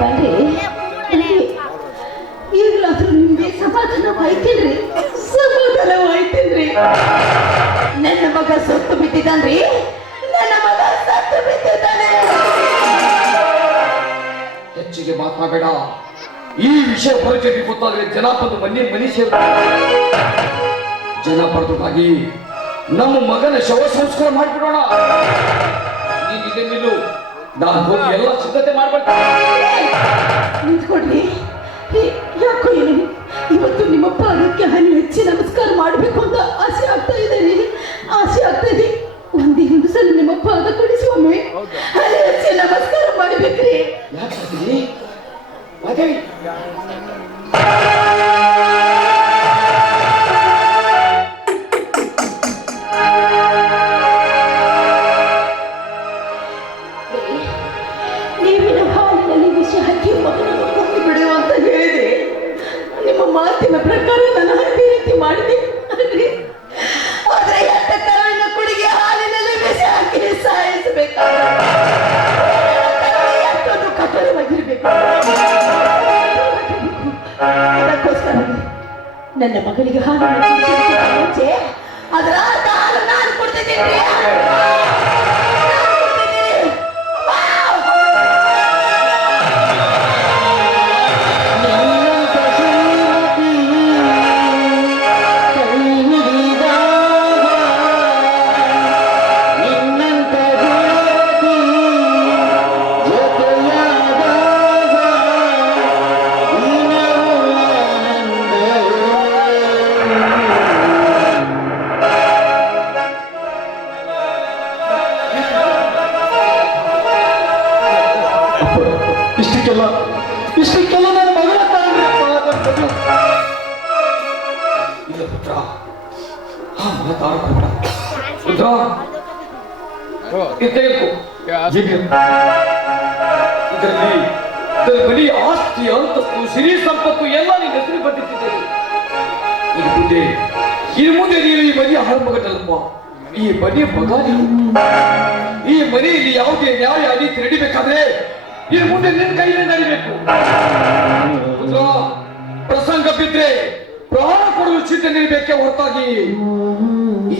ಬನ್ರಿ ಈಗಲಾದ್ರೂ ನಿಮ್ಗೆ ಸಮಾಧಾನವಾಯ್ತೇನ್ರಿ? ಸಮಾಧಾನವಾಯ್ತೇನ್ರಿ? ನನ್ನ ಮಗ ಸತ್ತು ಬಿಟ್ಟಿದ್ದಾನ್ರಿ. ನನ್ನ ಮಗ ಸತ್ತು ಬಿಟ್ಟಿದ್ದಾನೆ. ಹೆಚ್ಚಿಗೆ ಮಾತನಾಡಬೇಡ. ಈ ವಿಷಯ ಪರಿಚಯ ಗೊತ್ತಾದ್ರೆ ಜನಪದ ಮನೆ ಸೇರ ಜನಪದವಾಗಿ ನಮ್ಮ ಮಗನ ಶವ ಸಂಸ್ಕಾರ ಮಾಡಿಬಿಡೋಣ. ನಿಲ್ಲು, ನಾನು ಹೋಗಿ ಎಲ್ಲ ಸಿದ್ಧತೆ ಮಾಡ್ಬೇಕು. ನಿಂತ್ಕೊಡ್ರಿ. ಯಾಕೋ ಏನು ಇವತ್ತು ನಿಮ್ಮ ಪಾದಕ್ಕೆ ಹನಿ ಹಚ್ಚಿ ನಮಸ್ಕಾರ ಮಾಡಬೇಕು ಅಂತ ಆಸೆ ಆಗ್ತಾ ಇದೆ ರೀ. ಆಸೆ ಆಗ್ತಾ ಇದೆ. ಒಂದೇ ಒಂದು ಸಲ ನಿಮ್ಮ ಪಾದ ಕೊಡಿ ಸ್ವಾಮಿ. ಹನಿ ಹಚ್ಚಿ ನಮಸ್ಕಾರ ಮಾಡ್ಬೇಕ್ರಿ. ಯಾಕೆ ಅದೇ ನೀವಿನ ಹಾಲಿನಲ್ಲಿ ವಿಷ ಹಾಕಿ ಮಗನನ್ನು ಕೊಂದು ಬಿಡು ಅಂತ ಹೇಳಿದೆ. ನಿಮ್ಮ ಮಾತಿನ ಪ್ರಕಾರ ನಾನು ಅದೇ ರೀತಿ ಮಾಡಿದೆ. ಆದ್ರೆ ಎಂತ ಕರುವಿನ ಕುಡಿಗೆ ಹಾಲಿನಲ್ಲಿ ವಿಷ ಹಾಕಿ ಸಾಯಿಸಬೇಕಾದ್ರೆ ಎಷ್ಟೊಂದು ಕಠೋರವಾಗಿರ್ಬೇಕು. ಅದಕ್ಕೋಸ್ಕರ ನನ್ನ ಮಗಳಿಗೆ ಹಾಲನ್ನು ಮುಂಚೆ ಅದರ ಹಾಲು ನಾನು ಕೊಡ್ತಿದ್ದೀನಿ. ಇಷ್ಟಕ್ಕೆಲ್ಲ ನನ್ನ ಮಗಳ ಇಲ್ಲ ಪುತ್ರ. ಮಾತಾಡಬೇಡ ಪುತ್ರ. ಇದರಲ್ಲಿ ಬರೀ ಆಸ್ತಿ ಅಂತಸ್ತು ಸಿರಿ ಸಂಪತ್ತು ಎಲ್ಲ ನಿನ್ನ ಹೆಸರು ಬಂದಿಟ್ಟಿದೆ. ಇನ್ನು ಮುಂದೆ ನೀನು ಈ ಮನೆಯ ಹರಮಗನಲ್ಲಮ್ಮ. ಈ ಮನೆಯ ಮಗ ನೀನು. ಈ ಮನೆಯಲ್ಲಿ ಯಾವುದೇ ನ್ಯಾಯ ನೀತಿ ನಡಿಬೇಕಾದ್ರೆ ಈ ಮುಂದೆ ನಿನ್ನ ಕೈಯಲ್ಲಿ ನಡಿಬೇಕು. ಪ್ರಸಂಗ ಬಿದ್ರೆ ಪ್ರಾಣ ಕೊಡಲು ಸಿದ್ಧನಿರ್ಬೇಕೆ ಹೊರತಾಗಿ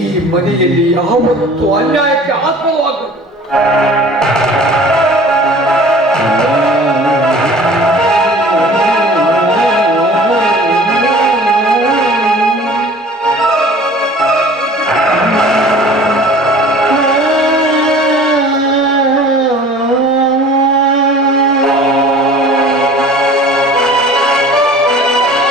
ಈ ಮನೆಯಲ್ಲಿ ಯಾವತ್ತು ಅನ್ಯಾಯಕ್ಕೆ ಆಸ್ಪದವಾಗಬೇಕು.